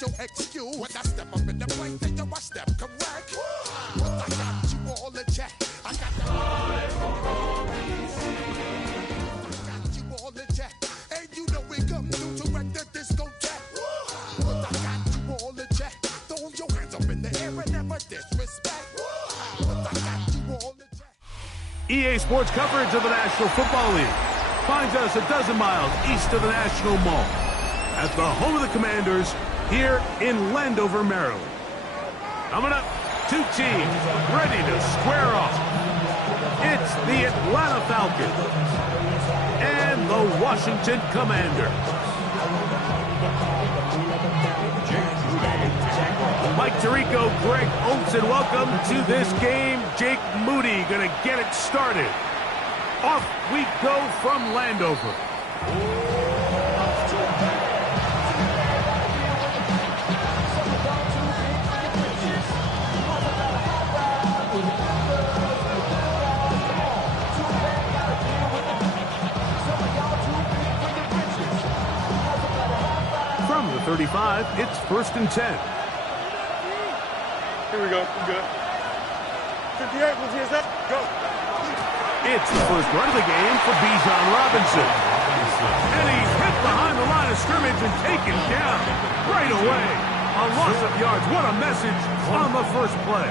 your excuse. When I step up in the place, they know I step correct. But I got you all in check. I got the I got you all in check. And you know we come through to wreck the discotheque. But I got you all in check. Throw your hands up in the air and never disrespect. But I got you all in check. EA Sports coverage of the National Football League finds us a dozen miles east of the National Mall at the home of the Commanders here in Landover, Maryland. Coming up, two teams ready to square off. It's the Atlanta Falcons and the Washington Commanders. Mike Tirico, Greg Olsen, welcome to this game. Jake Moody going to get it started. Off we go from Landover. From the 35, it's 1st and 10. Here we go. We're good. 58, we'll see that. Go. It's the first run of the game for Bijan Robinson. And he's hit behind the line of scrimmage and taken down right away. A loss of yards. What a message on the first play.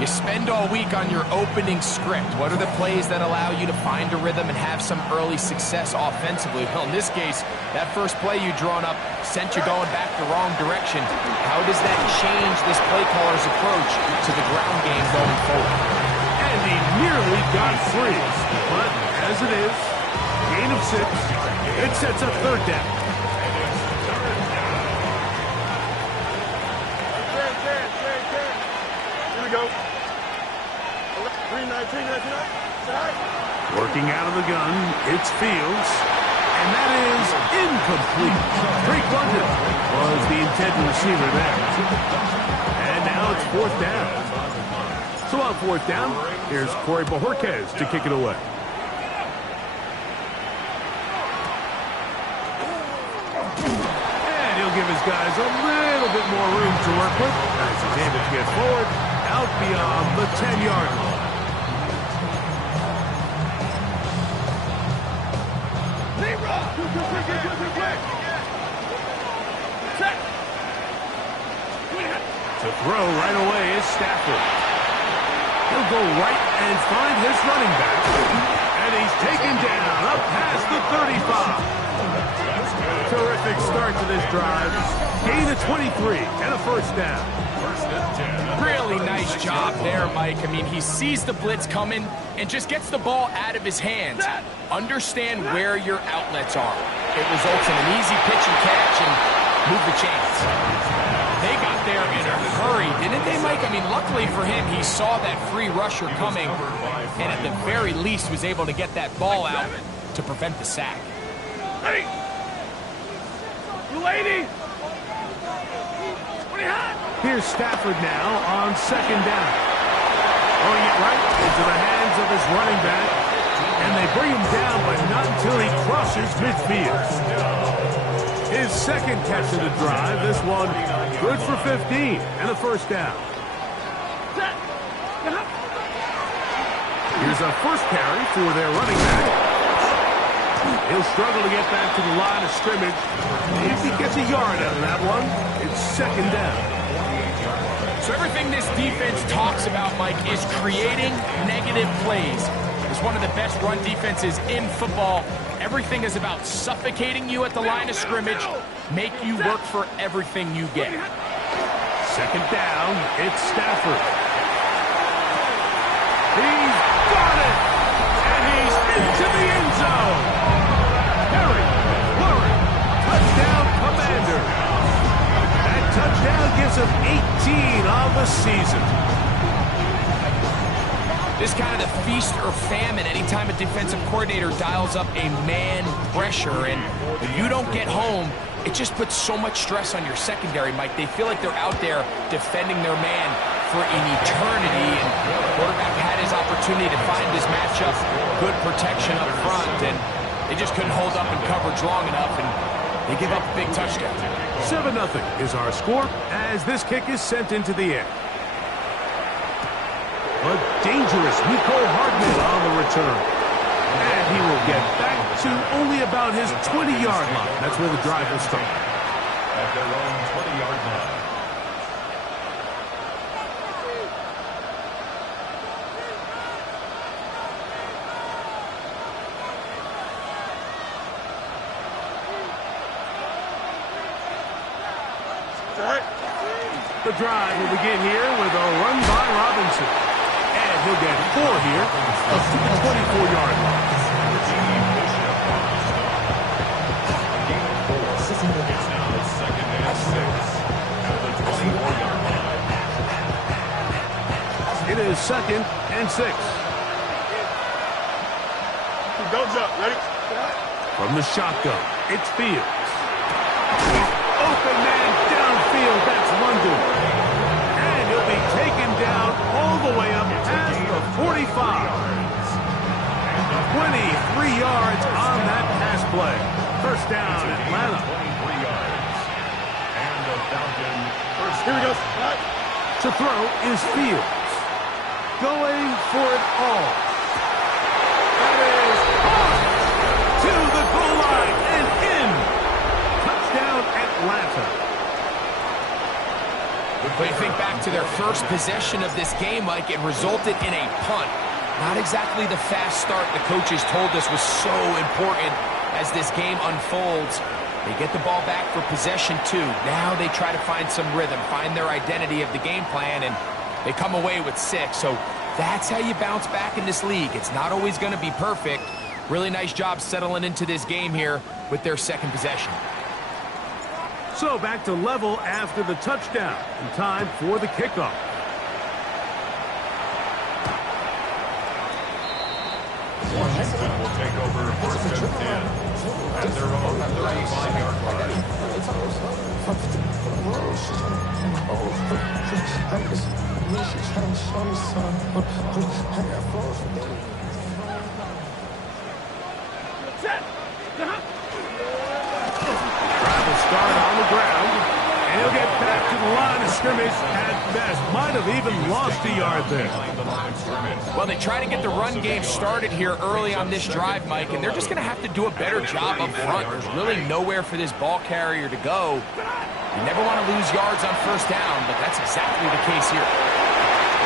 You spend all week on your opening script. What are the plays that allow you to find a rhythm and have some early success offensively? Well, in this case, that first play you drawn up sent you going back the wrong direction. How does that change this play caller's approach to the ground game going forward? And he nearly got free. But as it is, gain of 6, it sets up 3rd down. Here we go. 3-19. Working out of the gun, it's Fields. And that is incomplete. Drake London was the intended receiver there. And now it's 4th down. So on 4th down, here's Corey Bojorquez to kick it away. And he'll give his guys a little bit more room to work with as he's able to get forward out beyond the 10-yard line. To throw right away is Stafford. He'll go right and find his running back. And he's taken down up past the 35. Terrific start to this drive. Gain of 23 and a 1st down. Really nice job there, Mike. I mean, he sees the blitz coming and just gets the ball out of his hands. Understand where your outlets are. It results in an easy pitch and catch and move the chains. They got there in a hurry, didn't they, Mike? I mean, luckily for him, he saw that free rusher coming and at the very least was able to get that ball out to prevent the sack. Ready? Lady! Here's Stafford now on 2nd down. Throwing it right into the hands of his running back. And they bring him down, but not until he crosses midfield. His 2nd catch of the drive. This one good for 15 and a 1st down. Here's a 1st carry for their running back. He'll struggle to get back to the line of scrimmage. If he gets a yard out of that one, it's 2nd down. So everything this defense talks about, Mike, is creating negative plays. It's one of the best run defenses in football. Everything is about suffocating you at the line of scrimmage, make you work for everything you get. 2nd down, it's Stafford. He's got it! And he's into the end zone! Harry Flurry, touchdown Commander! That touchdown gives him 18 on the season. This kind of the feast or famine anytime a defensive coordinator dials up a man pressure, and when you don't get home, it just puts so much stress on your secondary, Mike. They feel like they're out there defending their man for an eternity, and the quarterback had his opportunity to find his matchup, good protection up front, and they just couldn't hold up in coverage long enough, and They give up a big touchdown. 7-0 is our score as this kick is sent into the air. A dangerous Mecole Hardman on the return. And he will get back to only about his 20-yard line. That's where the drive will start. At their own 20-yard line. The drive will begin here with a run by Robinson. And he'll get 4 here up to the 24-yard line. It's now 2nd and 6 at the 24-yard line. It is 2nd and 6. Don't jump. Ready? From the shotgun, it's Fields. Open man downfield, that's London. And he'll be taken down all the way up past the 45. 23 yards on that pass play. First down, Atlanta. 23 yards. And the Falcon first. Here we go. To throw is Fields. Going for it all. That is off to the goal line and in. Touchdown, Atlanta. But you think back to their first possession of this game, Mike, it resulted in a punt. Not exactly the fast start the coaches told us was so important as this game unfolds. They get the ball back for possession 2. Now they try to find some rhythm, find their identity of the game plan, and they come away with 6. So that's how you bounce back in this league. It's not always going to be perfect. Really nice job settling into this game here with their second possession. So back to level after the touchdown. And time for the kickoff. Washington will take over 1st and 10 at their own 35-yard line. Drive will start on the ground. And he'll get back to the line of scrimmage at best. Might have even lost a yard there. Well, they try to get the run game started here early on this drive, Mike, and they're just going to have to do a better job up front. There's really nowhere for this ball carrier to go. You never want to lose yards on first down, but that's exactly the case here.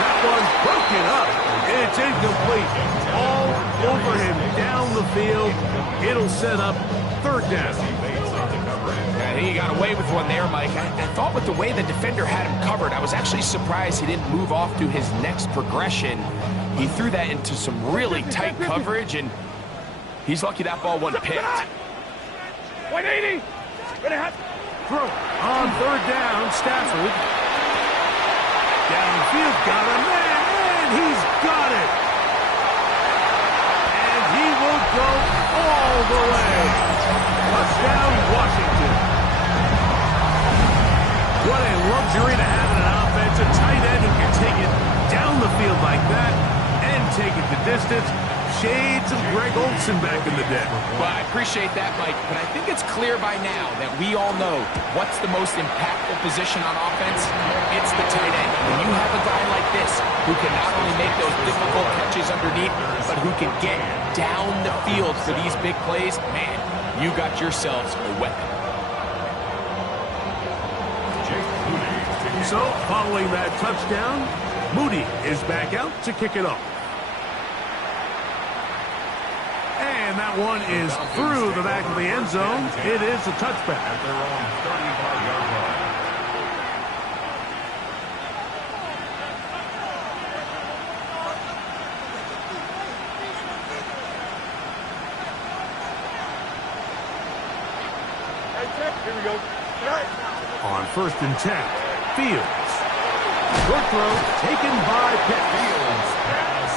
That one's broken up. It's incomplete. All over him down the field. It'll set up 3rd down. I think he got away with one there, Mike. I thought with the way the defender had him covered, I was actually surprised he didn't move off to his next progression. He threw that into some really tight coverage, and he's lucky that ball wasn't picked. 180. Throw on 3rd down, Stafford. Downfield, got a man, and he's got it. And he will go all the way. Touchdown, Washington. What a luxury to have in an offense, a tight end who can take it down the field like that and take it the distance. Shades of Greg Olsen back in the day. Well, I appreciate that, Mike, but I think it's clear by now that we all know what's the most impactful position on offense. It's the tight end. When you have a guy like this who can not only make those difficult catches underneath, but who can get down the field for these big plays, man, you got yourselves a weapon. So, following that touchdown, Moody is back out to kick it off. And that one is through the back of the end zone. It is a touchback. At their own 35-yard line. Here we go. On 1st and 10, Fields. Short throw taken by Pitt.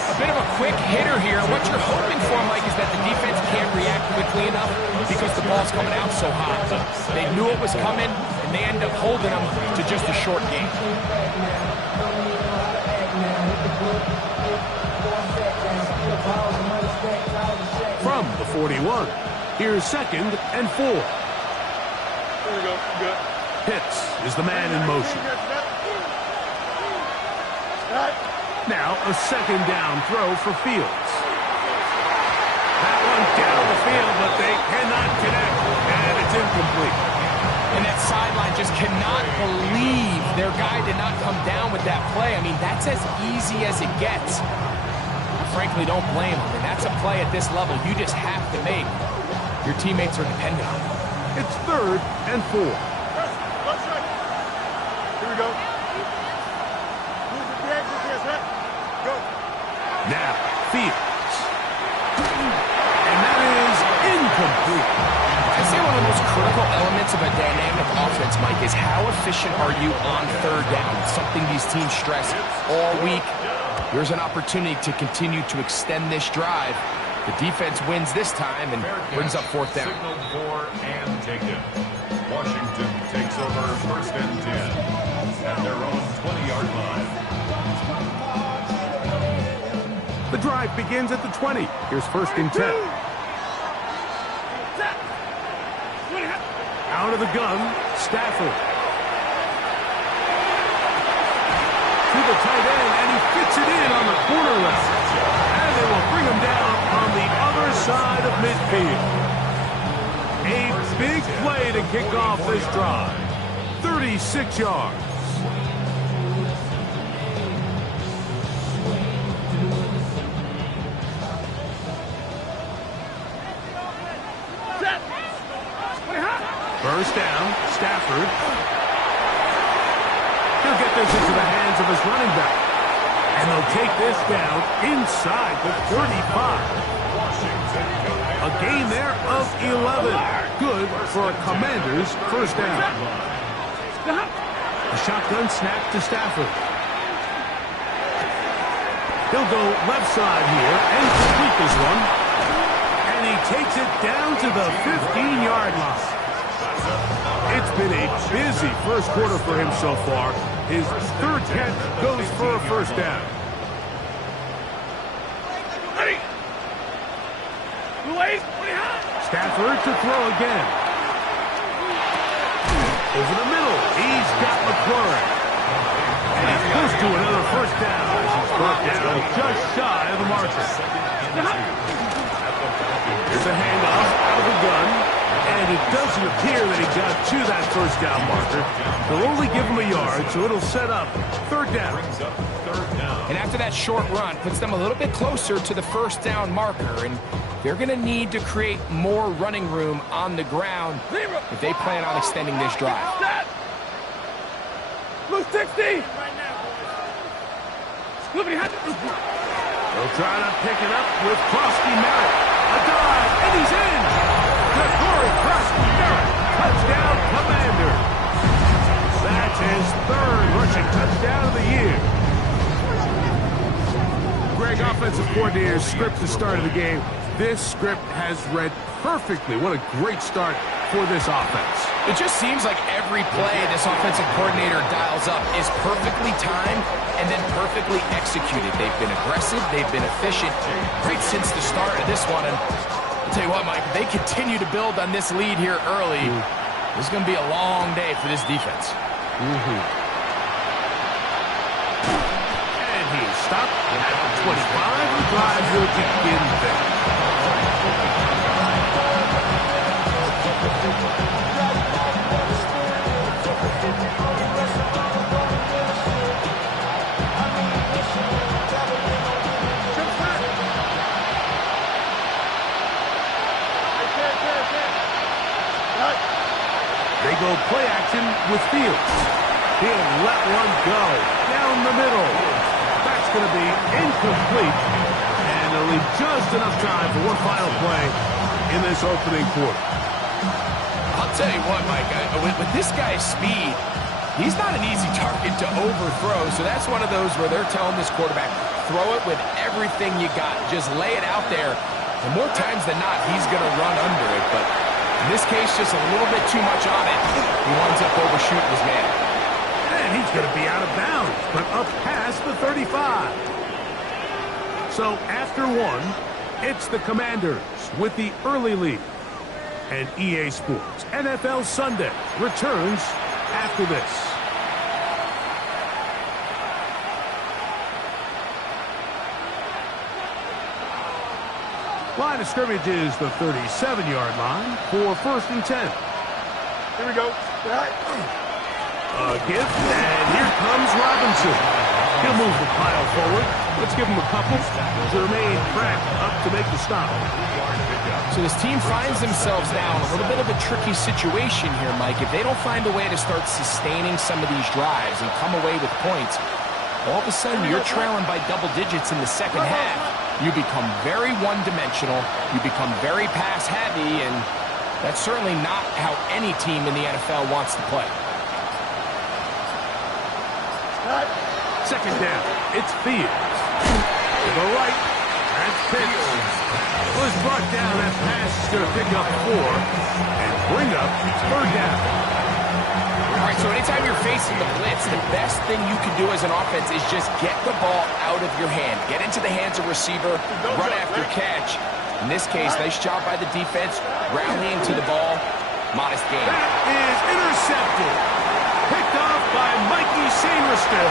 A bit of a quick hitter here. What you're hoping for, Mike, is that the defense can't react quickly enough because the ball's coming out so hot. They knew it was coming, and they end up holding them to just a short game. From the 41, here's 2nd and 4. Good. Pitts is the man in motion. Now a second down throw for Fields. That one down the field, but they cannot connect, and it's incomplete. And that sideline just cannot believe their guy did not come down with that play. I mean, that's as easy as it gets. I frankly don't blame him. And that's a play at this level you just have to make. Your teammates are dependent on it. It's 3rd and 4. Here we go. Go. Now, Fields. And that is incomplete. I'd say one of the most critical elements of a dynamic offense, Mike, is how efficient are you on 3rd down? It's something these teams stress all week. Here's an opportunity to continue to extend this drive. The defense wins this time and brings up 4th down. Signaled for and taken. Washington takes over 1st and 10 at their own 20-yard line. The drive begins at the 20. Here's 1st and 10. Out of the gun, Stafford. To the tight end, and he fits it in on the corner left. And they will bring him down on the other side of midfield. A big play to kick off this drive. 36 yards. First down, Stafford. He'll get this into the hands of his running back. And they'll take this down inside the 35. A gain there of 11. Good for a Commanders' 1st down. A shotgun snap to Stafford. He'll go left side here and complete this one. And he takes it down to the 15-yard line. It's been a busy first quarter for him so far. His 3rd catch goes for a 1st down. Stafford to throw again. Over the middle, he's got McLaurin. And he's close to another 1st down as he's brought down just shy of the marker. Here's a handoff out of the gun. And it doesn't appear that he got to that 1st down marker. They'll only give him a yard, so it'll set up 3rd down. And after that short run, puts them a little bit closer to the 1st down marker. And they're going to need to create more running room on the ground if they plan on extending this drive. Blue 60. They'll try to pick it up with Krusty Merritt. A dive, and he's in. Gregory Krusty Merritt, touchdown Commander. That's his 3rd rushing touchdown of the year. Greg, offensive coordinator's script to start of the game. This script has read perfectly. What a great start for this offense. It just seems like every play this offensive coordinator dials up is perfectly timed and then perfectly executed. They've been aggressive. They've been efficient right since the start of this one. And I'll tell you what, Mike, if they continue to build on this lead here early, this is going to be a long day for this defense. And he's stopped at the 25. The drive will begin there. They go play action with Fields. He'll let one go down the middle. That's going to be incomplete. And they'll leave just enough time for one final play in this opening quarter. I'll tell you what, Mike, with this guy's speed, he's not an easy target to overthrow. So that's one of those where they're telling this quarterback, throw it with everything you got. Just lay it out there. And more times than not, he's going to run under it. But in this case, just a little bit too much on it. He winds up overshooting his man. And he's going to be out of bounds, but up past the 35. So after one, it's the Commanders with the early lead. And EA Sports NFL Sunday returns after this. Line of scrimmage is the 37-yard line for 1st and 10. Here we go. A gift, and here comes Robinson. He'll move the pile forward. Let's give him a couple. Jermaine Pratt up to make the stop. So this team finds themselves now in a little bit of a tricky situation here, Mike. If they don't find a way to start sustaining some of these drives and come away with points, all of a sudden you're trailing by double digits in the second half. You become very one-dimensional. You become very pass-heavy, and that's certainly not how any team in the NFL wants to play. Second down, it's Fields. To the right, that's Pitts. Was brought down, that pass is going to pick up 4 and bring up 3rd down. All right, so anytime you're facing the blitz, the best thing you can do as an offense is just get the ball out of your hand. Get into the hands of receiver, run after catch. In this case, nice job by the defense, rallying to the ball. Modest gain. That is intercepted. Picked off by Mikey Sainristil.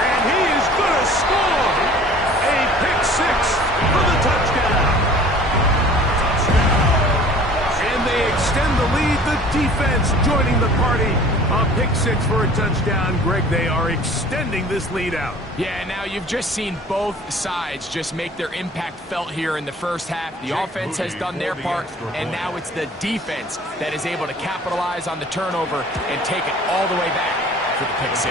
And he is going to score a pick 6 for the touchdown. And they extend the lead. The defense joining the party. A pick 6 for a touchdown. Greg, they are extending this lead out. Yeah, now you've just seen both sides just make their impact felt here in the first half. The offense has done their part, and now it's the defense that is able to capitalize on the turnover and take it all the way back for the pick 6.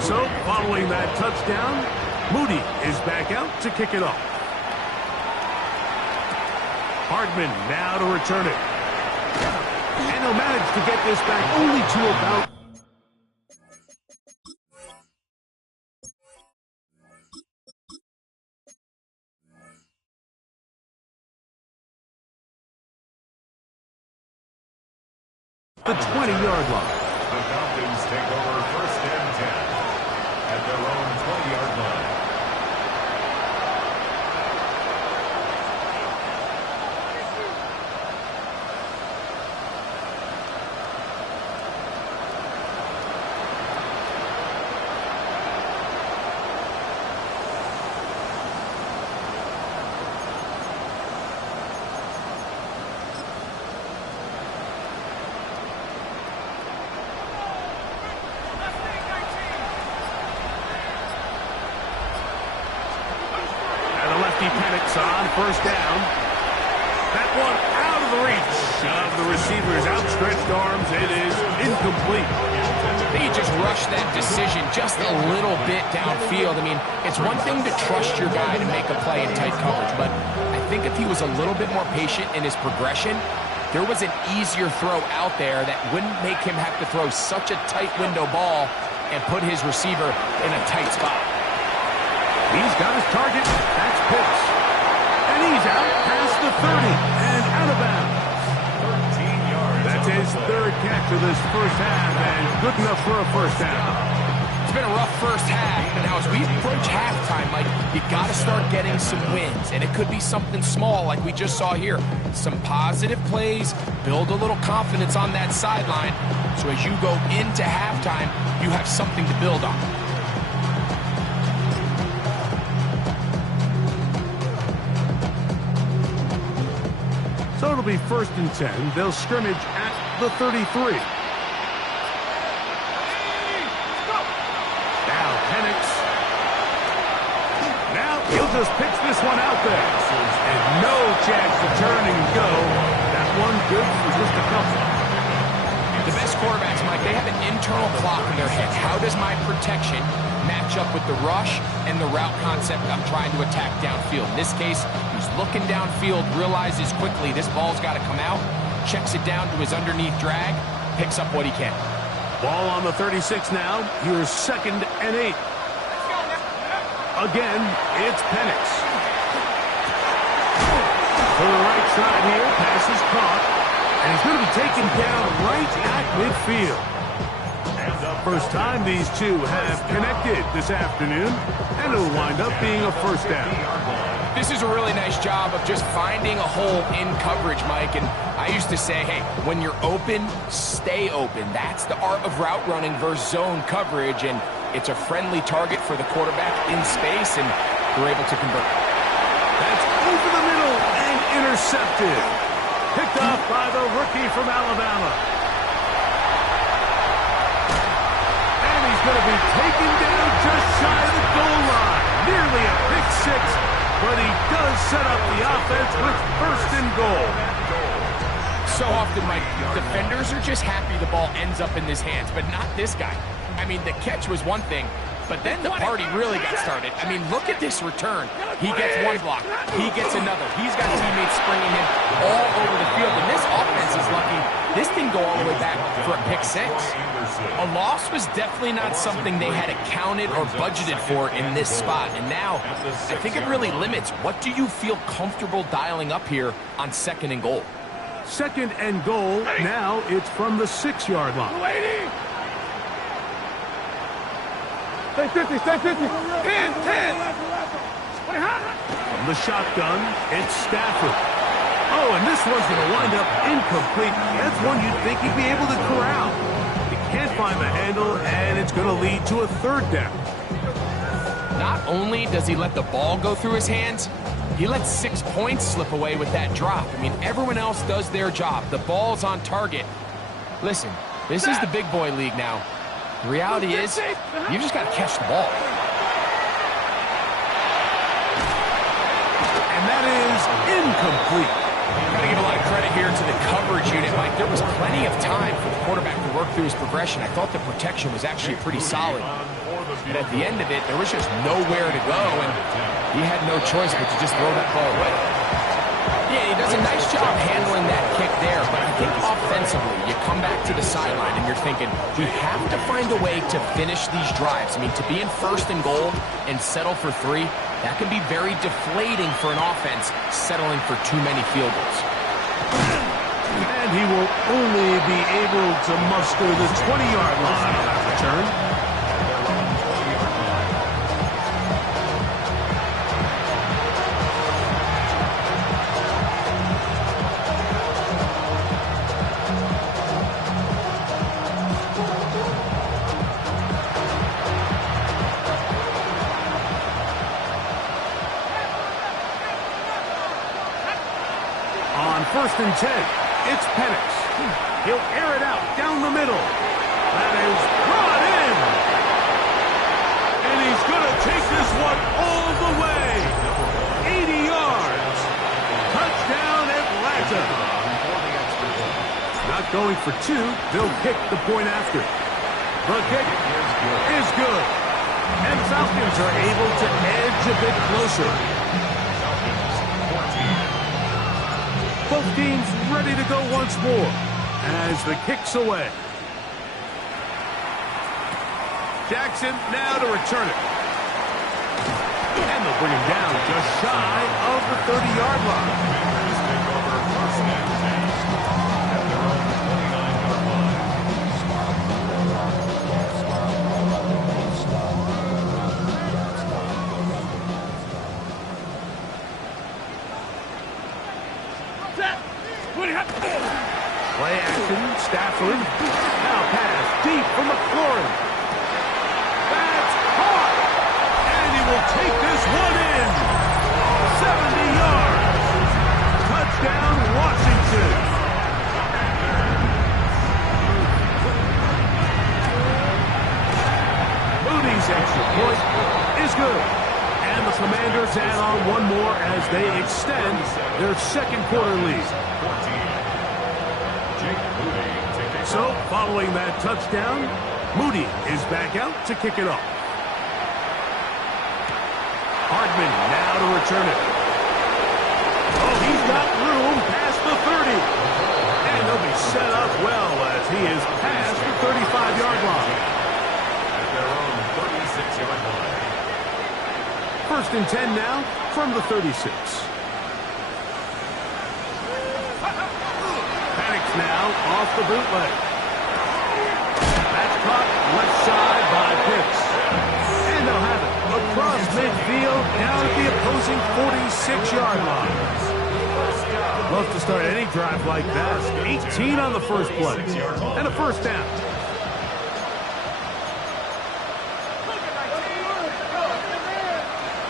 So, following that touchdown, Moody is back out to kick it off. Hardman now to return it. And he'll manage to get this back only to about... the 20-yard line. The Falcons take over 1st and 10 at their own 20-yard line. On 1st down. That one out of the reach of the receiver's outstretched arms. It is incomplete. They just rushed that decision just a little bit downfield. I mean, it's one thing to trust your guy to make a play in tight coverage, but I think if he was a little bit more patient in his progression, there was an easier throw out there that wouldn't make him have to throw such a tight window ball and put his receiver in a tight spot. He's got his target. That's Pitts. And he's out past the 30 and out of bounds. 13 yards. That's his 3rd catch of this first half, and good enough for a first down. It's been a rough first half, but now as we approach halftime, Mike, you got to start getting some wins, and it could be something small like we just saw here. Some positive plays, build a little confidence on that sideline, so as you go into halftime, you have something to build on. So it'll be 1st and 10. They'll scrimmage at the 33. Now Penix. Now he'll just pitch this one out there. And no chance to turn and go. That one good for just a couple. The best quarterbacks, Mike, they have an internal clock in their head. How does my protection match up with the rush and the route concept I'm trying to attack downfield? In this case, he's looking downfield, realizes quickly this ball's got to come out, checks it down to his underneath drag, picks up what he can. Ball on the 36 now. Here's 2nd and 8. Again, it's Penix. To the right side here, pass is caught. And he's going to be taken down right at midfield. first time these two have connected this afternoon, and it'll wind up being a first down. This is a really nice job of just finding a hole in coverage, Mike. And I used to say, hey, when you're open, stay open. That's the art of route running versus zone coverage. And it's a friendly target for the quarterback in space, and they're able to convert. That's over the middle and intercepted. Picked off by the rookie from Alabama. And he's going to be taken down just shy of the goal line. Nearly a pick six, but he does set up the offense with first and goal. So often, Mike, defenders are just happy the ball ends up in his hands, but not this guy. I mean, the catch was one thing, but then the party really got started. I mean, look at this return. He gets one block. He gets another. He's got teammates springing him all over the field, and this offense is lucky. This didn't go all the way back for a pick six. A loss was definitely not something they had accounted or budgeted for in this spot, and now I think it really limits. What do you feel comfortable dialing up here on second and goal? Second and goal. Now it's from the 6-yard line. Stay 50, stay 50. 10, 10. From the shotgun, it's Stafford. Oh, and this one's going to wind up incomplete. That's one you'd think he'd be able to corral. He can't find the handle, and it's going to lead to a third down. Not only does he let the ball go through his hands, he lets 6 points slip away with that drop. I mean, everyone else does their job. The ball's on target. Listen, this is the big boy league now. The reality is, you just got to catch the ball. And that is incomplete. Got to give a lot of credit here to the coverage unit, Mike. There was plenty of time for the quarterback to work through his progression. I thought the protection was actually pretty solid. But at the end of it, there was just nowhere to go, and he had no choice but to just throw that ball away. Yeah, he does a nice job handling that kick there, but I think offensively, you come back to the sideline and you're thinking, we have to find a way to finish these drives. I mean, to be in first and goal and settle for 3, that can be very deflating for an offense settling for too many field goals. And he will only be able to muster the 20-yard line on that return. First and 10. It's Penix. He'll air it out down the middle. That is brought in. And he's going to take this one all the way. 80 yards. Touchdown, Atlanta. Not going for 2. They'll kick the point after. The kick is good. And Falcons are able to edge a bit closer. Both teams ready to go once more as the kick's away. Jackson now to return it. And they'll bring him down just shy of the 30-yard line. Take over first and 10 at their own 29-yard line. Play action, Stafford. Now pass deep for McLaurin. That's caught. And he will take this one in. 70 yards. Touchdown, Washington. Moody's extra point is good. And the Commanders add on one more as they extend their second quarter lead. So, following that touchdown, Moody is back out to kick it off. Hardman now to return it. Oh, he's got room past the 30. And he'll be set up well as he is past the 35-yard line. At their own 36-yard line. First and 10 now from the 36. Penix now off the bootleg. That's caught left inside by Pitts. And they'll have it across midfield down at the opposing 46-yard line. Love to start any drive like that. 18 on the first play. And a first down.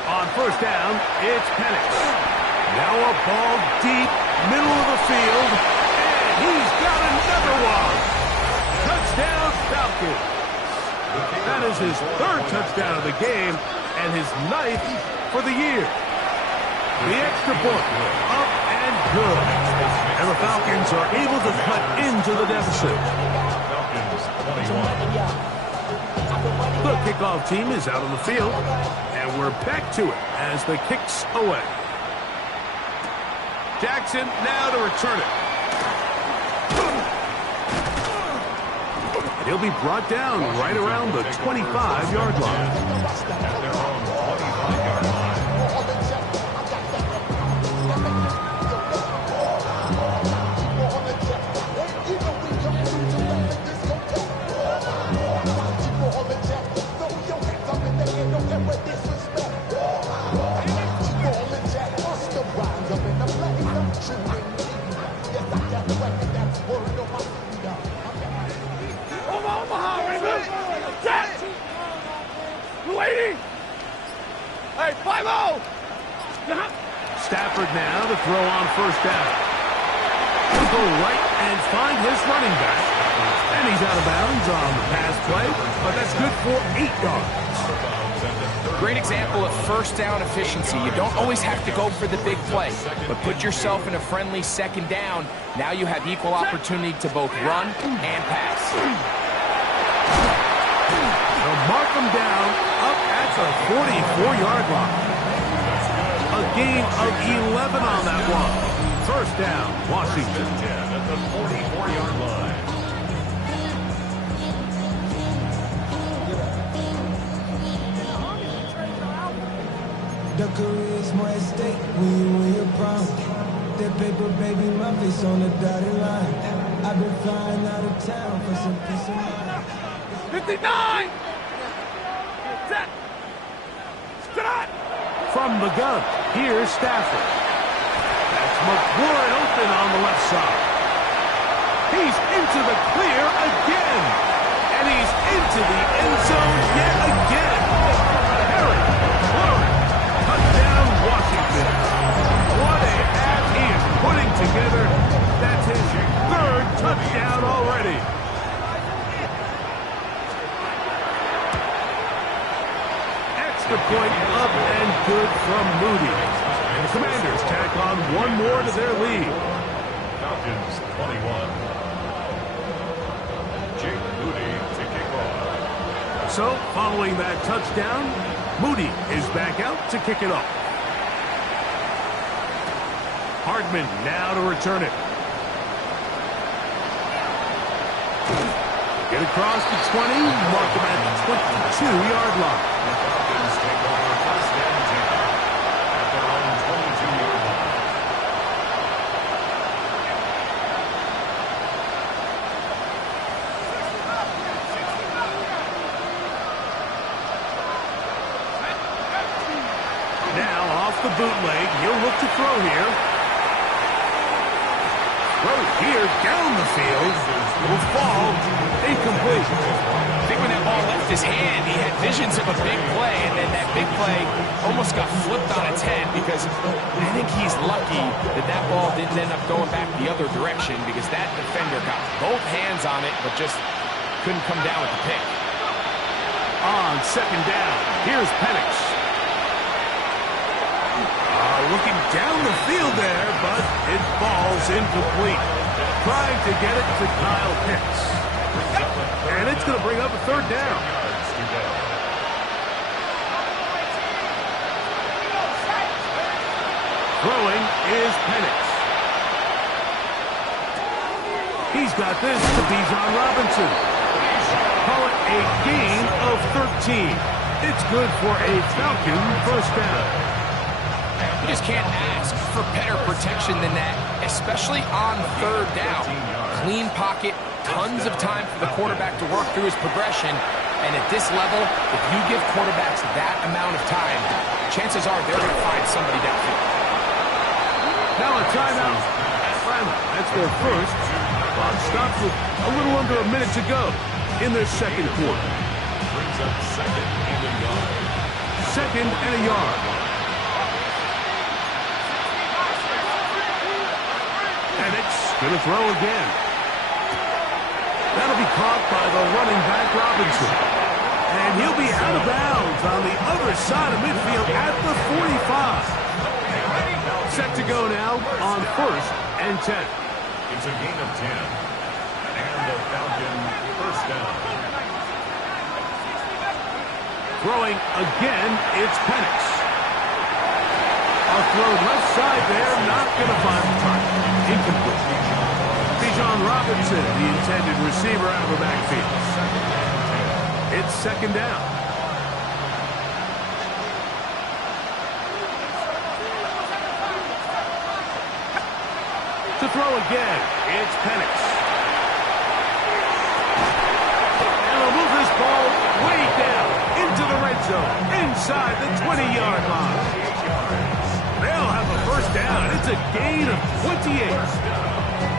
On first down, it's Penix. Now a ball deep, middle of the field. And he's got another one. Touchdown, Falcons. That is his third touchdown of the game and his 9th for the year. The extra point, up and good. And the Falcons are able to cut into the deficit. Falcons 21. The kickoff team is out on the field, and we're back to it as the kick's away. Jackson now to return it. And he'll be brought down right around the 25-yard line. At their own 25-yard line. Hey, 5-0! Stafford now to throw on first down. He'll go right and find his running back. And he's out of bounds on the pass play, but that's good for 8 yards. Great example of first down efficiency. You don't always have to go for the big play, but put yourself in a friendly second down. Now you have equal opportunity to both run and pass. They'll mark him down up at the 44-yard line. A gain of 11 on that one. First down, Washington. 10 at the 44-yard line. The career's more at stake when you win your prom. That paper, baby, my face on the dotted line. I've been flying out of town for some peace of mind. 59! Set! Start! From the gun, here's Stafford. That's McLaurin open on the left side. He's into the clear again. And he's into the end zone yet again. Harry McLaurin, touchdown Washington. What a half he is putting together. That's his third touchdown already. Extra point up and good from Moody. And the Commanders tack on one more to their lead. Falcons 21. Jake Moody to kick off. So, following that touchdown, Moody is back out to kick it off. Hardman now to return it. Get across the 20, mark him at the 22-yard line. The Falcons take over first and 10 at their own 22-yard line. Now off the bootleg, he'll look to throw here. Throw here down the field. Will fall incomplete. I think when that ball left his hand, he had visions of a big play, and then that big play almost got flipped on its head because I think he's lucky that that ball didn't end up going back the other direction because that defender got both hands on it but just couldn't come down with the pick. On second down, here's Penix. Looking down the field there, but it falls incomplete. Trying to get it to Kyle Pitts. And it's going to bring up a third down. Throwing is Penix. He's got this to Bijan Robinson. Call it a gain of 13. It's good for a Falcon first down. You just can't ask for better protection than that, especially on third down. Clean pocket, tons of time for the quarterback to work through his progression, And at this level, if you give quarterbacks that amount of time, chances are they're going to find somebody downfield. Now a timeout. That's their first. Clock stops with a little under a minute to go in their second quarter. Brings up second and a yard. Second and a yard. And it's going to throw again. That'll be caught by the running back, Robinson. And he'll be out of bounds on the other side of midfield at the 45. Set to go now on first and 10. It's a gain of 10. And the Falcon first down. Throwing again, it's Penix. A throw left side there, not going to find the target. Incomplete. Bijan Robinson, the intended receiver out of the backfield. It's second down. To throw again, it's Penix. And they'll move this ball way down into the red zone, inside the 20-yard line. They'll have a first down. It's a gain of 28.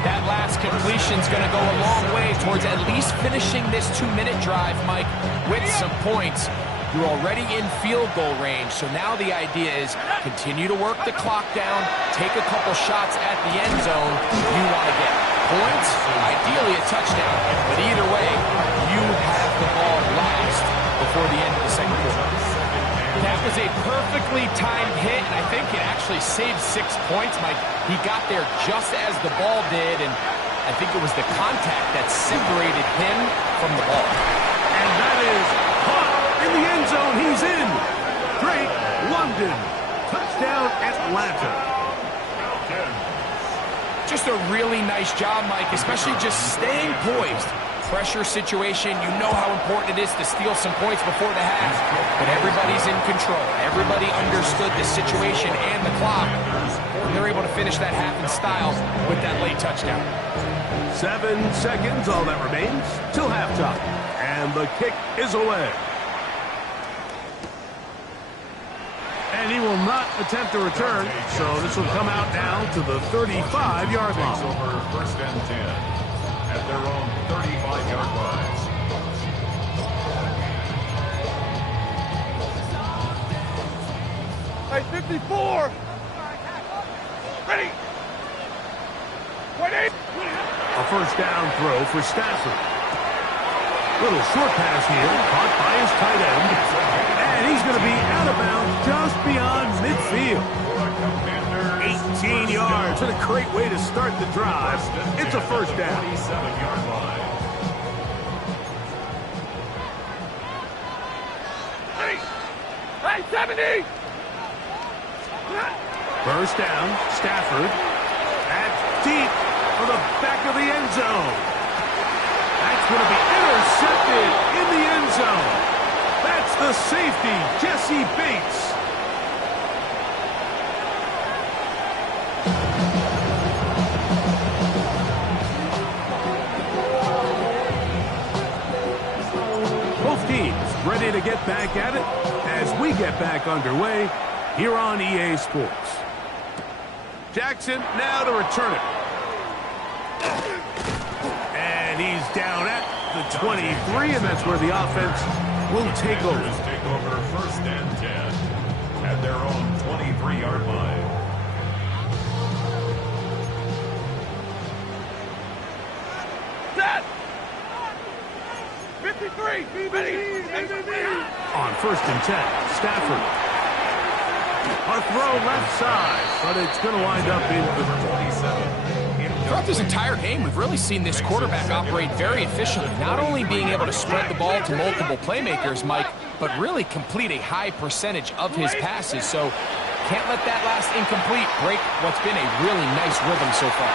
That last completion's going to go a long way towards at least finishing this 2-minute drive, Mike, with some points. You're already in field goal range, so now the idea is continue to work the clock down, take a couple shots at the end zone. You want to get points, ideally a touchdown, but either way, you have the ball last before the end of the second quarter. That was a perfectly timed hit, and I think it actually saved 6 points, Mike. He got there just as the ball did, and I think it was the contact that separated him from the ball. And that is caught in the end zone. He's in. Drake London. Touchdown Atlanta. Just a really nice job, Mike, especially just staying poised. Pressure situation, you know how important it is to steal some points before the half, but everybody's in control. Everybody understood the situation and the clock, and they're able to finish that half in style with that late touchdown. 7 seconds, all that remains, till halftime. And the kick is away. And he will not attempt a return, so this will come out now to the 35-yard line. Takes over first and 10 at their own 35-yard line. Hey, 54! Ready! 28! A first down throw for Stafford. Little short pass here, caught by his tight end. And he's going to be out of bounds just beyond midfield. 18 yards, and a great way to start the drive. It's a first down. 27-yard line. Hey, 70! First down, Stafford. That's deep for the back of the end zone. That's going to be intercepted in the end zone. That's the safety, Jesse Bates. Both teams ready to get back at it as we get back underway here on EA Sports. Jackson now to return it. And he's down at the 23, and that's where the offense will take over. Take over first and 10 at their own 23-yard line. Set! 53! Ready! On first and 10, Stafford. A throw left side, but it's going to wind up in the 27. Throughout this entire game, we've really seen this quarterback operate very efficiently, not only being able to spread the ball to multiple playmakers, Mike, but really complete a high percentage of his passes. So can't let that last incomplete break what's been a really nice rhythm so far.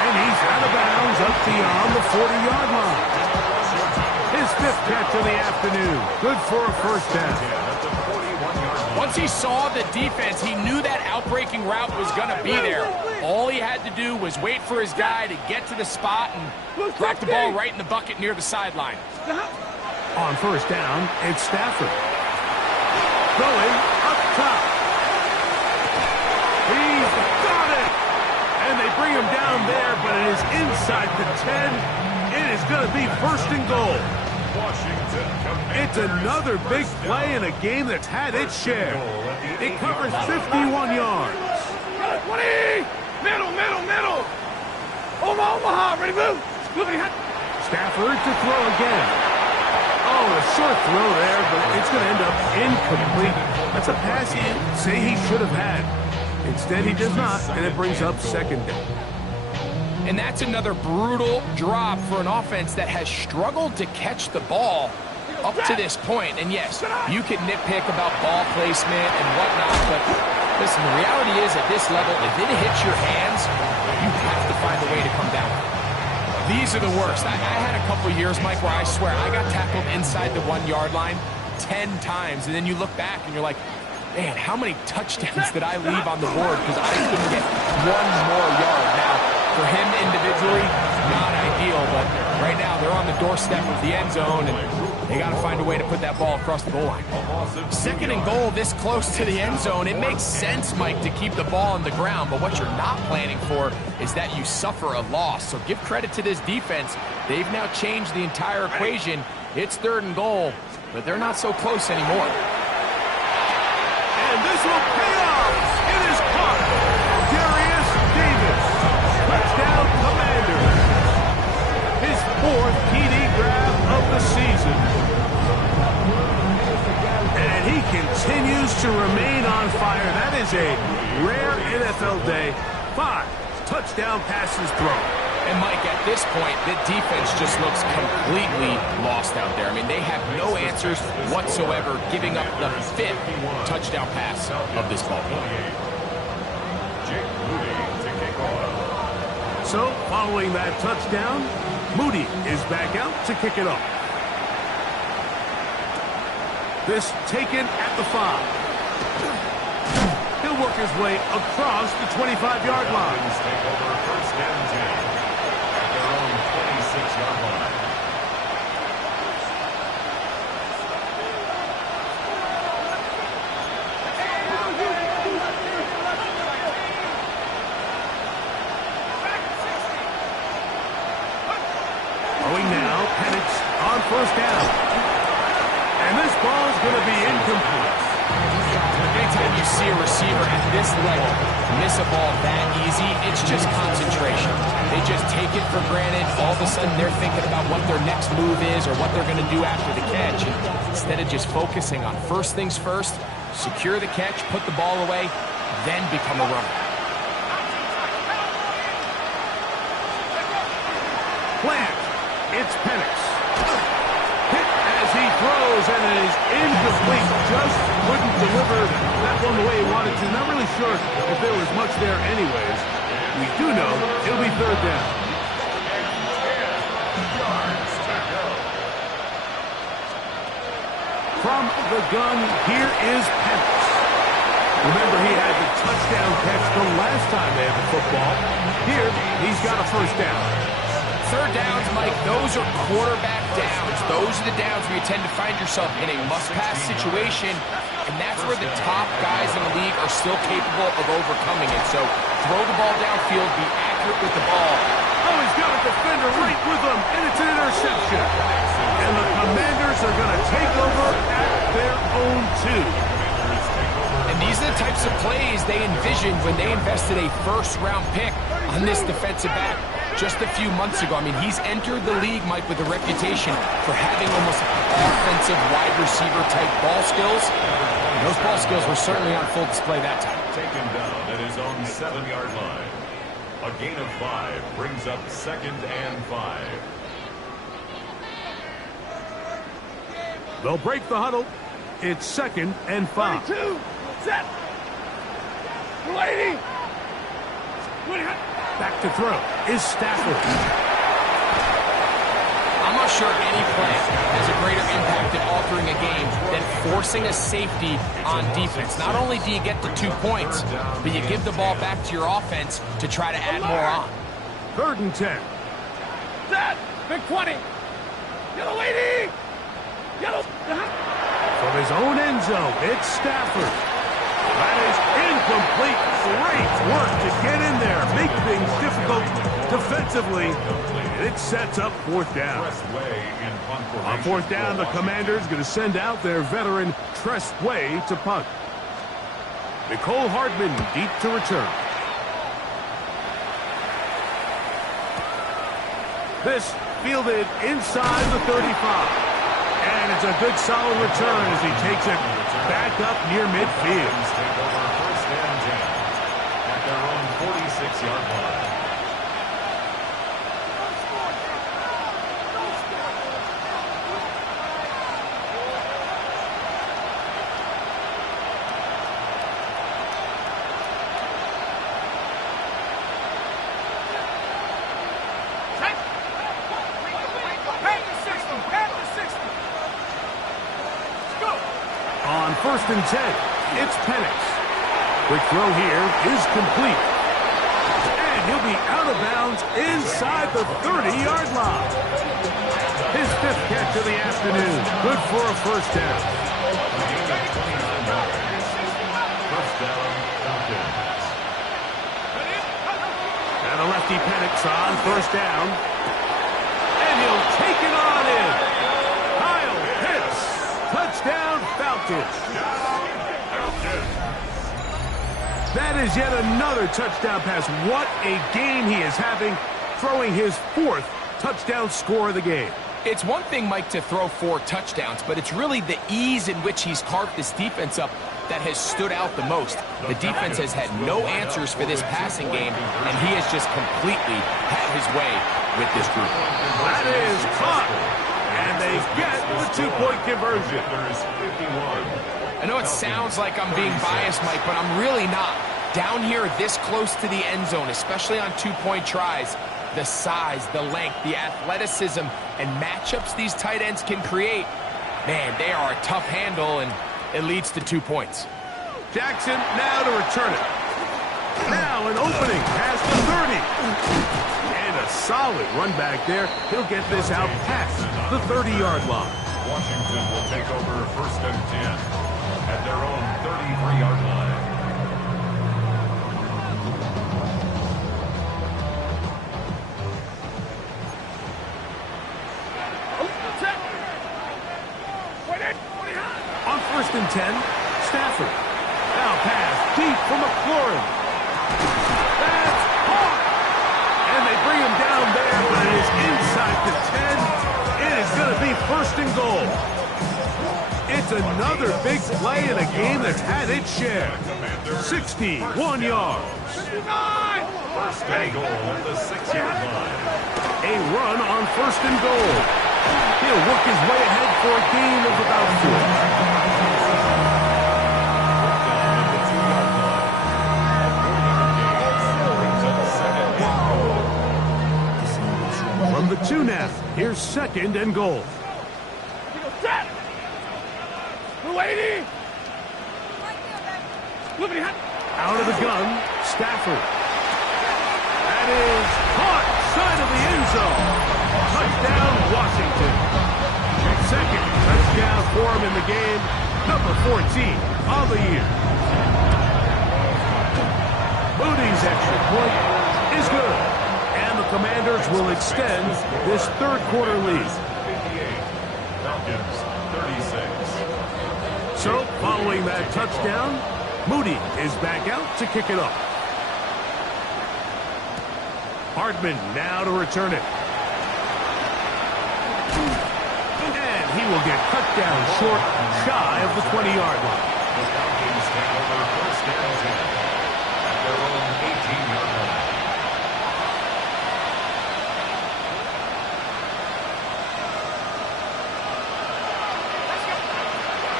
And he's out of bounds up beyond the 40-yard line. His fifth catch of the afternoon. Good for a first down. Once he saw the defense, he knew that outbreaking route was going to be there. All he had to do was wait for his guy to get to the spot and drop the ball right in the bucket near the sideline. On first down, it's Stafford. Throwing up top. He's got it! And they bring him down there, but it is inside the 10. It is going to be first and goal. It's another big play in a game that's had its share. It covers 51 yards. 20! Middle! Omaha, ready, move! Stafford to throw again. Oh, a short throw there, but it's going to end up incomplete. That's a pass he'd say he should have had. Instead, he does not, and it brings up second down. And that's another brutal drop for an offense that has struggled to catch the ball up to this point. And yes, you can nitpick about ball placement and whatnot, but listen, the reality is at this level, if it hits your hands, you have to find a way to come down. These are the worst. I had a couple years, Mike, where I swear I got tackled inside the 1 yard line 10 times, and then you look back and you're like, man, how many touchdowns did I leave on the board because I couldn't get one more yard? Now, for him individually, not ideal, but right now they're on the doorstep of the end zone, and they got to find a way to put that ball across the goal line. Second and goal this close to the end zone. It makes sense, Mike, to keep the ball on the ground, but what you're not planning for is that you suffer a loss. So give credit to this defense. They've now changed the entire equation. It's third and goal, but they're not so close anymore. And this will pay off. It is caught. Darius Davis. Touchdown, Commanders. His fourth TD grab of the season. And he continues to remain on fire. That is a rare NFL day. 5 touchdown passes thrown. And, Mike, at this point, the defense just looks completely lost out there. I mean, they have no answers whatsoever, giving up the 5th touchdown pass of this ball game. So, following that touchdown, Moody is back out to kick it off. This taken at the 5. He'll work his way across the 25-yard line. Take over first and 10 at their own 26-yard line. Going now, Penix on first down. And this ball is going to be incomplete. Anytime you see a receiver at this level miss a ball that easy, it's just concentration. They just take it for granted. All of a sudden, they're thinking about what their next move is or what they're going to do after the catch. And instead of just focusing on first things first, secure the catch, put the ball away, then become a runner. Plant. It's Penix. Hit as he throws, and it is incomplete. Just couldn't deliver that one the way he wanted to. Not really sure if there was much there anyways. We do know it'll be third down. From the gun, here is Penix. Remember, he had the touchdown catch the last time they had the football. Here, he's got a first down. Third downs, Mike, those are quarterback downs. Those are the downs where you tend to find yourself in a must-pass situation, and that's where the top guys in the league are still capable of overcoming it. So throw the ball downfield, be accurate with the ball. Oh, he's got a defender right with him, and it's an interception. And the Commanders are going to take over at their own 2. And these are the types of plays they envisioned when they invested a first-round pick on this defensive back just a few months ago. I mean, he's entered the league, Mike, with a reputation for having almost offensive wide receiver-type ball skills. And those ball skills were certainly on full display that time. Taken down at his own 7-yard line. A gain of 5 brings up 2nd and 5. They'll break the huddle. It's 2nd and 5. 32, set, 180. Back to throw is Stafford. I'm not sure any play has a greater impact in altering a game than forcing a safety on defense. Not only do you get the 2 points, but you give the ball back to your offense to try to add more on. 3rd and 10. Set, big 20. Yellow lady. From his own end zone, it's Stafford. That is incomplete. Great work to get in there. Make things difficult defensively. And it sets up fourth down. On fourth down, the Commanders going to send out their veteran Tress Way to punt. Nicole Hardman deep to return. This fielded inside the 35. And it's a good solid return as he takes it back up near midfield. Take over first and 10 at their own 46-yard line. On first and 10, it's Penix. Quick throw here is complete. And he'll be out of bounds inside the 30-yard line. His fifth catch of the afternoon. Good for a first down. First down, Falcons. And a lefty Penix on first down. And he'll take it on in. Kyle Pitts. Touchdown, Falcons. That is yet another touchdown pass. What a game he is having, throwing his fourth touchdown score of the game. It's one thing, Mike, to throw 4 touchdowns, but it's really the ease in which he's carved this defense up that has stood out the most. The defense has had no answers for this passing game, and he has just completely had his way with this group. That is caught, and they get the 2-point conversion. I know it sounds like I'm being biased, Mike, but I'm really not. Down here this close to the end zone, especially on 2-point tries, the size, the length, the athleticism, and matchups these tight ends can create, man, they are a tough handle, and it leads to 2 points. Jackson now to return it. Now an opening past the 30. And a solid run back there. He'll get this out past the 30-yard line. Washington will take over first and 10 at their own 33-yard line. On first and 10, Stafford. Now pass deep for McLaurin. That's caught. And they bring him down there, but it is inside the 10. It is going to be first and goal. It's another big play in a game that's had its share. 61 yards. First and goal at the 6-yard line. A run on first and goal. He'll work his way ahead for a gain of about 4. From the 2 now, here's second and goal. Out of the gun, Stafford. That is caught side of the end zone. Touchdown, Washington. Second touchdown for him in the game, number 14 of the year. Moody's extra point is good, and the Commanders will extend this third quarter lead. 58. Falcons 36. So, following that touchdown, Moody is back out to kick it off. Hardman now to return it. And he will get cut down short, shy of the 20-yard line. The Falcons take over first and 10 at their own 18-yard line.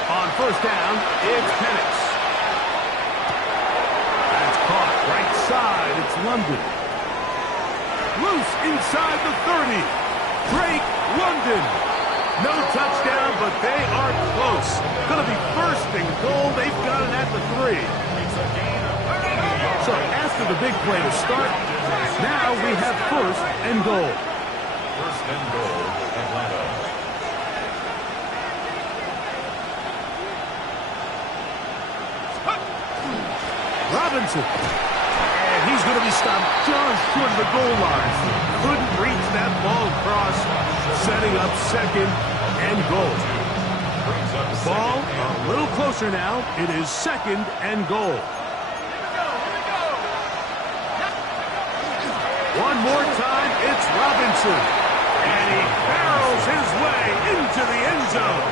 On first down, it's Penix. That's caught right side. It's London. Loose inside the 30. Drake London. No touchdown, but they are close. Going to be first and goal. They've got it at the 3. So after the big play to start, now we have first and goal. First and goal, Atlanta. Robinson. And he's going to be stopped just short of the goal line. Couldn't reach that ball across, setting up second and goal. Ball a little closer now. It is second and goal. One more time, it's Robinson. And he barrels his way into the end zone.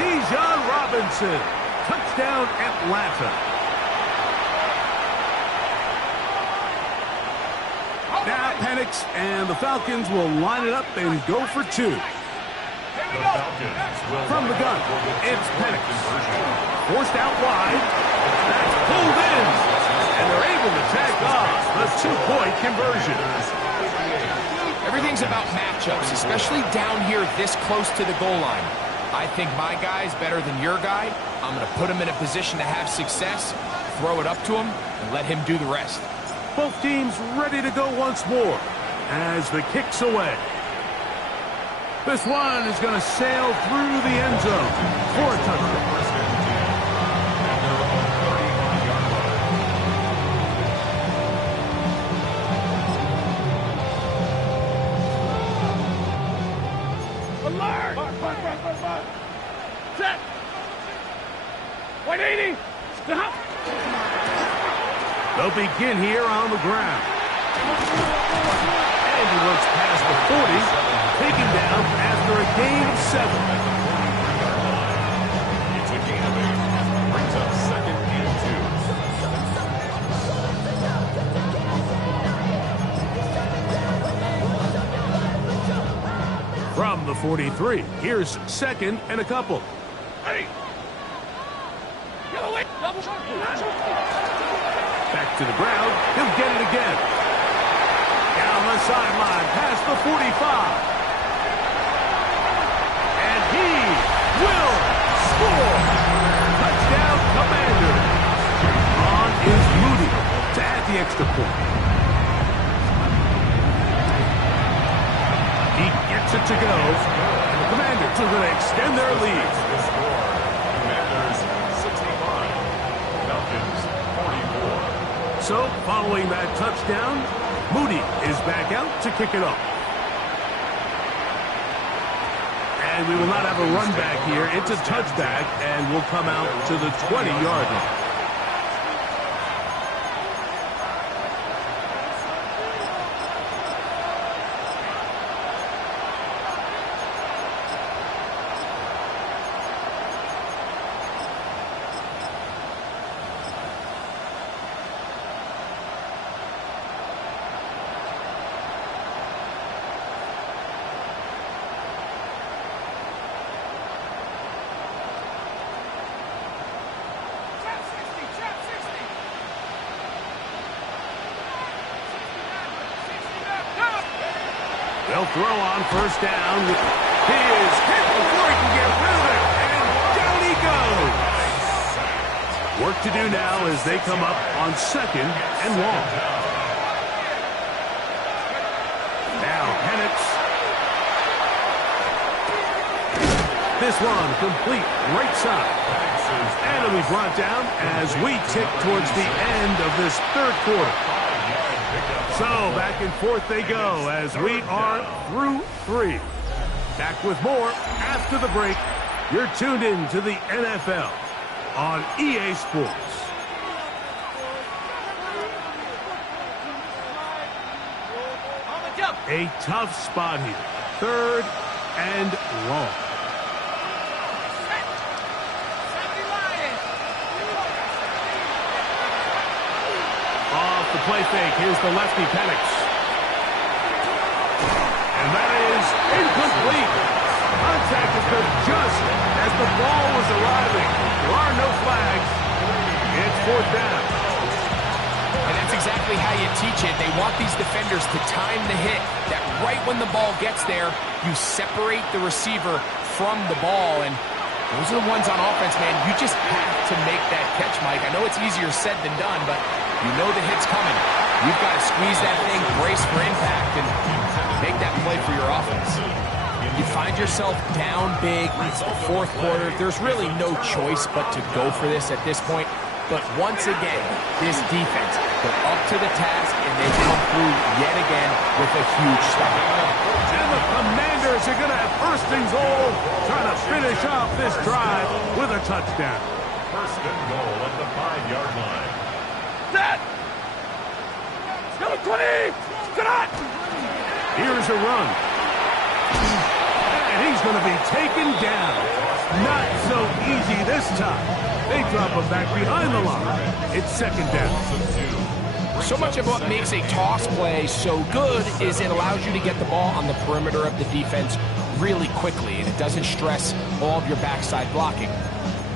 Bijan Robinson. Touchdown, Atlanta. Now Penix and the Falcons will line it up and go for two. From the gun, it's Penix. Forced out wide. That's pulled in. And they're able to tack off the two-point conversion. Everything's about matchups, especially down here this close to the goal line. I think my guy's better than your guy. I'm going to put him in a position to have success, throw it up to him, and let him do the rest. Both teams ready to go once more as the kick's away. This one is going to sail through the end zone for a touchdown. Alert! Set! 180! Stop! They'll begin here on the ground. And he works past the 40, taken down after a gain of 7. It's a gain of 8. Brings up second and 2. From the 43, here's second and a couple. Hey! Back to the ground, he'll get it again. Down the sideline, past the 45. And he will score. Touchdown, Commanders. On is Moody to add the extra point. He gets it to go. And the Commanders are going to extend their lead. Commanders 65. Falcons 44. So, following that touchdown, Moody is back out to kick it off. And we will not have a run back here. It's a touchback, and we'll come out to the 20-yard line. They'll throw on first down. He is hit before he can get rid of it, and down he goes. Work to do now as they come up on second and long. Now Penix. This one complete right side. And it'll be brought down as we tick towards the end of this third quarter. So, back and forth they go as we are through 3. Back with more after the break. You're tuned in to the NFL on EA Sports. A tough spot here. Third and long. The play fake. Here's the lefty, Penix. And that is incomplete. Contact is good just as the ball was arriving. There are no flags. It's fourth down. And that's exactly how you teach it. They want these defenders to time the hit. That right when the ball gets there, you separate the receiver from the ball. And those are the ones on offense, man. You just have to make that catch, Mike. I know it's easier said than done, but you know the hit's coming. You've got to squeeze that thing, brace for impact, and make that play for your offense. You find yourself down big. It's the fourth quarter. There's really no choice but to go for this at this point. But once again, this defense, they're up to the task, and they come through yet again with a huge stop. And the Commanders are going to have first and goal, trying to finish off this drive with a touchdown. First and goal at the 5-yard line. Set! Number 20! Get out! Here's a run. And he's going to be taken down. Not so easy this time. They drop him back behind the line. It's second down. So much of what makes a toss play so good is it allows you to get the ball on the perimeter of the defense really quickly, and it doesn't stress all of your backside blocking.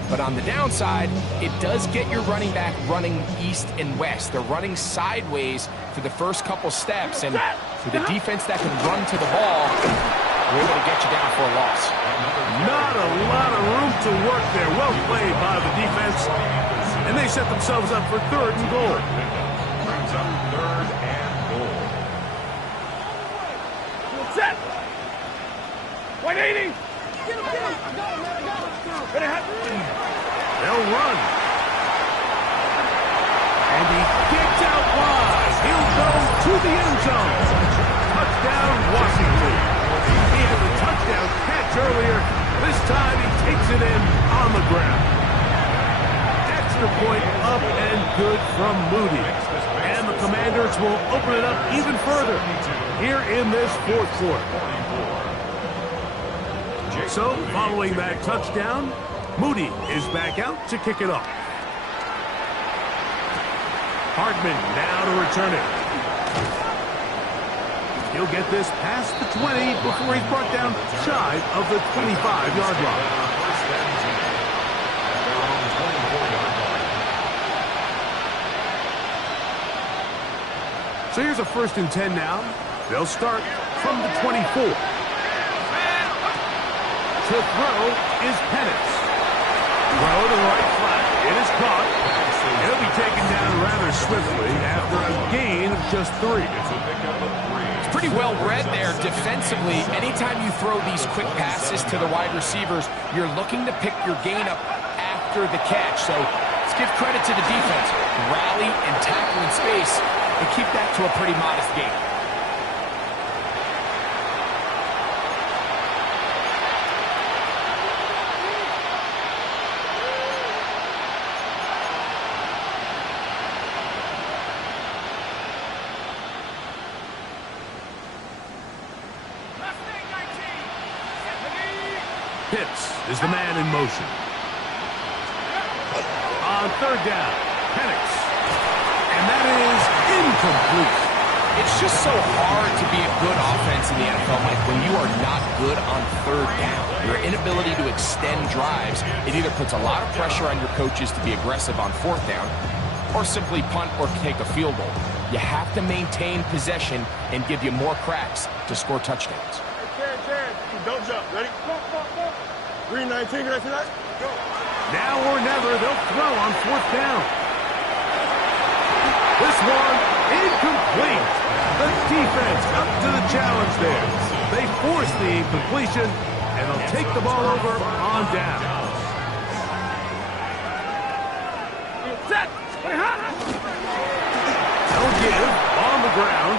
But on the downside, it does get your running back running east and west. They're running sideways for the first couple steps, and for the defense that can run to the ball, we're able to get you down for a loss. Not a lot of room to work there. Well played by the defense. And they set themselves up for third and goal. Brings up third and goal. Set! 180! Get him! They'll run. And he gets out wide. He'll go to the end zone. Touchdown, Washington. He had a touchdown catch earlier. This time he takes it in on the ground. Extra point up and good from Moody. And the Commanders will open it up even further here in this fourth quarter. So, following that touchdown, Moody is back out to kick it off. Hardman now to return it. He'll get this past the 20 before he's brought down shy of the 25-yard line. So here's a 1st and 10 now. They'll start from the 24. To throw is Penix. Throw to the right flat. It is caught. It'll be taken down rather swiftly after a gain of just 3. It's pretty well read there defensively. Anytime you throw these quick passes to the wide receivers, you're looking to pick your gain up after the catch. So let's give credit to the defense. Rally and tackle in space and keep that to a pretty modest gain. Pitts is the man in motion. On third down, Penix. And that is incomplete. It's just so hard to be a good offense in the NFL, Mike, when you are not good on third down. Your inability to extend drives, it either puts a lot of pressure on your coaches to be aggressive on fourth down or simply punt or take a field goal. You have to maintain possession and give you more cracks to score touchdowns. Don't jump. Ready? Green 19, ready for that? Go. Now or never, they'll throw on fourth down. This one, incomplete. The defense up to the challenge there. They force the incompletion, and they'll take the ball over on down. Set. They'll give on the ground.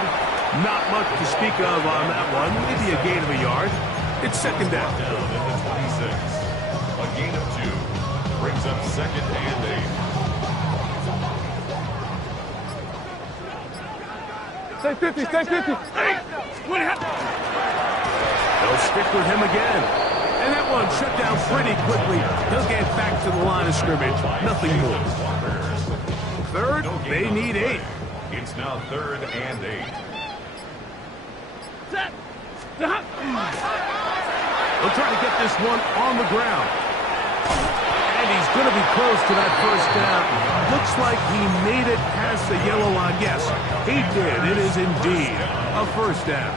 Not much to speak of on that one. Maybe a gain of a yard. It's second down. Down at the 26. A gain of 2. Brings up second and 8. Stay 50, stay 50. Hey, what happened? They'll stick with him again. And that one shut down pretty quickly. They'll get back to the line of scrimmage. Nothing more. Third, they need 8. It's now third and 8. Set. They'll try to get this one on the ground. And he's going to be close to that first down. Looks like he made it past the yellow line. Yes, he did. It is indeed a first down.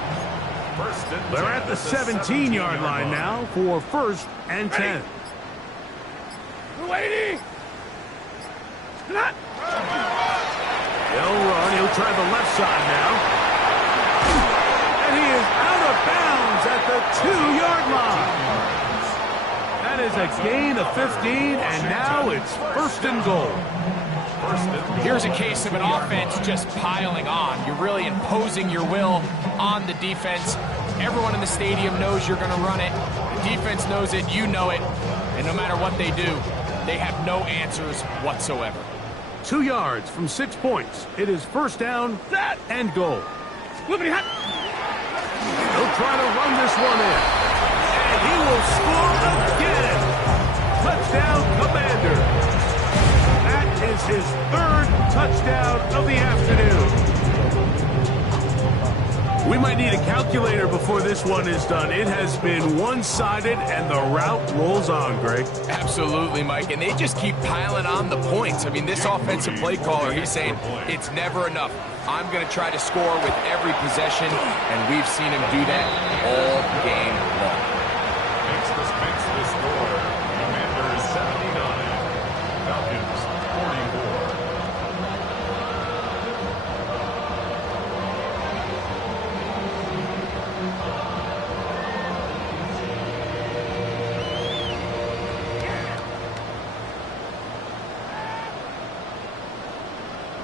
They're at the 17-yard line now for 1st and 10. Waiting. They'll run. He'll try the left side now. And he is out of bounds at the 2-yard line. That is a gain of 15, and now it's 1st and goal. first and goal. Here's a case of an offense just piling on. You're really imposing your will on the defense. Everyone in the stadium knows you're going to run it. The defense knows it, you know it. And no matter what they do, they have no answers whatsoever. 2 yards from 6 points. It is first down and goal. They'll try to run this one in. And he will score again. Touchdown, Commander. That is his 3rd touchdown of the afternoon. We might need a calculator before this one is done. It has been one-sided, and the route rolls on, Greg. Absolutely, Mike, and they just keep piling on the points. I mean, this offensive play caller, he's saying it's never enough. I'm going to try to score with every possession, and we've seen him do that all game long. Makes the score. Commanders 79. Falcons 44.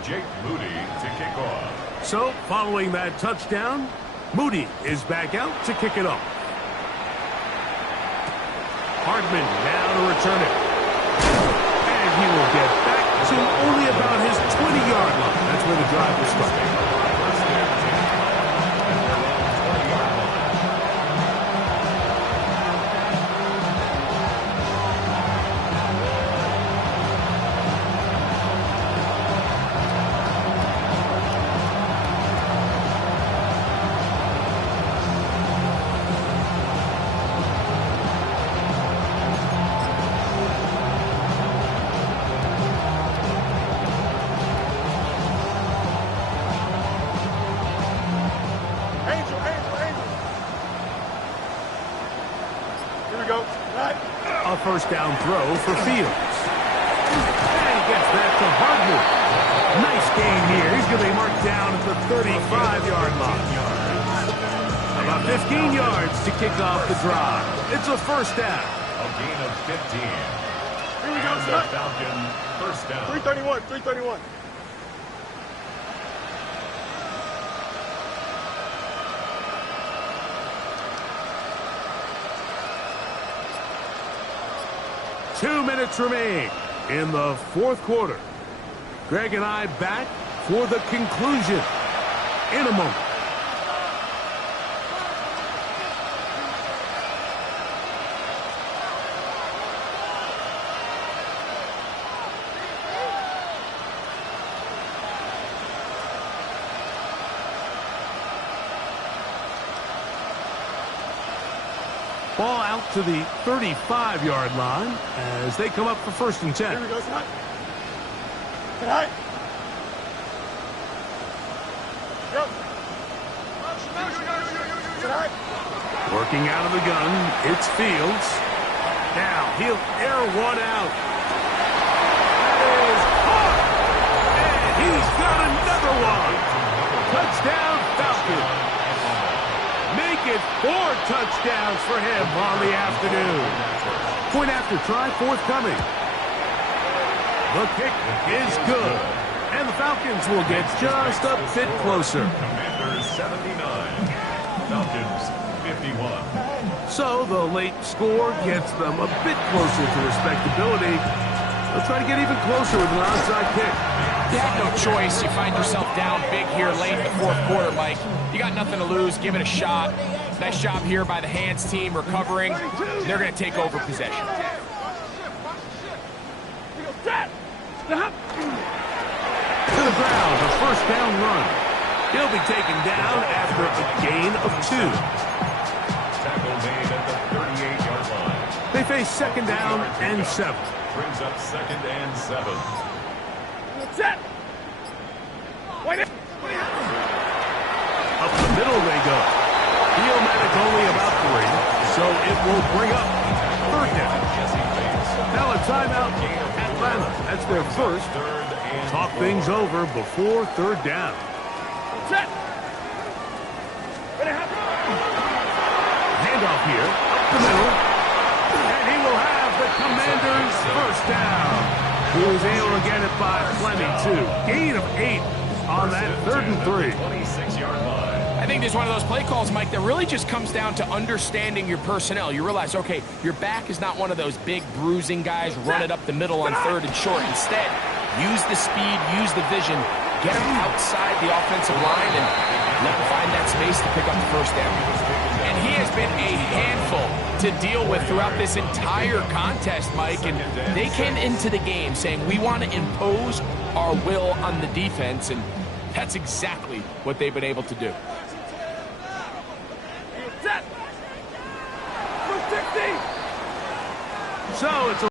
Jake Moody to kick off. So, following that touchdown, Moody is back out to kick it off. Hardman now to return it. And he will get back to only about his 20-yard line. That's where the drive will start. First and 10. And their own 20-yard line. A first down throw for Fields. And he gets that to Hardman. Nice gain here. He's going to be marked down at the 35-yard line. About 15 yards to kick off the drive. It's a first down. A gain of 15. Here we go, And the son. Falcon first down. 331, 331. Two minutes remain in the fourth quarter. Greg and I back for the conclusion in a moment. Ball out to the 35-yard line as they come up for first and 10. Here we go, son. Get high. Go. Get high. Working out of the gun, it's Fields. Now he'll air one out. That is caught. And he's got another one. Touchdown, Falcons. Make it 4 touchdowns for him on the afternoon. Point after try forthcoming. The kick is good. And the Falcons will get just a bit closer. Commanders 79. Falcons 51. So the late score gets them a bit closer to respectability. They'll try to get even closer with an onside kick. You had no choice. You find yourself down big here late in the fourth quarter, Mike. You got nothing to lose. Give it a shot. Nice job here by the hands team recovering. They're going to take over possession. To the ground, a first down run. He'll be taken down after a gain of 2. Tackle made at the 38-yard line. They face second down and 7. Brings up second and 7. Up the middle they go. Heelmatic only about 3, so it will bring up third down. Now a timeout, Atlanta. That's their first. Talk things over before third down. Handoff here, up the middle, and he will have the Commanders' first down. He was able to get it by plenty, too. Gain of 8 on that 3rd and 3. 26-yard line. I think this is one of those play calls, Mike, that really just comes down to understanding your personnel. You realize, okay, your back is not one of those big bruising guys, run it up the middle on 3rd and short. Instead, use the speed, use the vision, get him outside the offensive line, and let him find that space to pick up the first down. And he has been a handful to deal with throughout this entire contest, Mike. And they came into the game saying, we want to impose our will on the defense, and that's exactly what they've been able to do. So it's a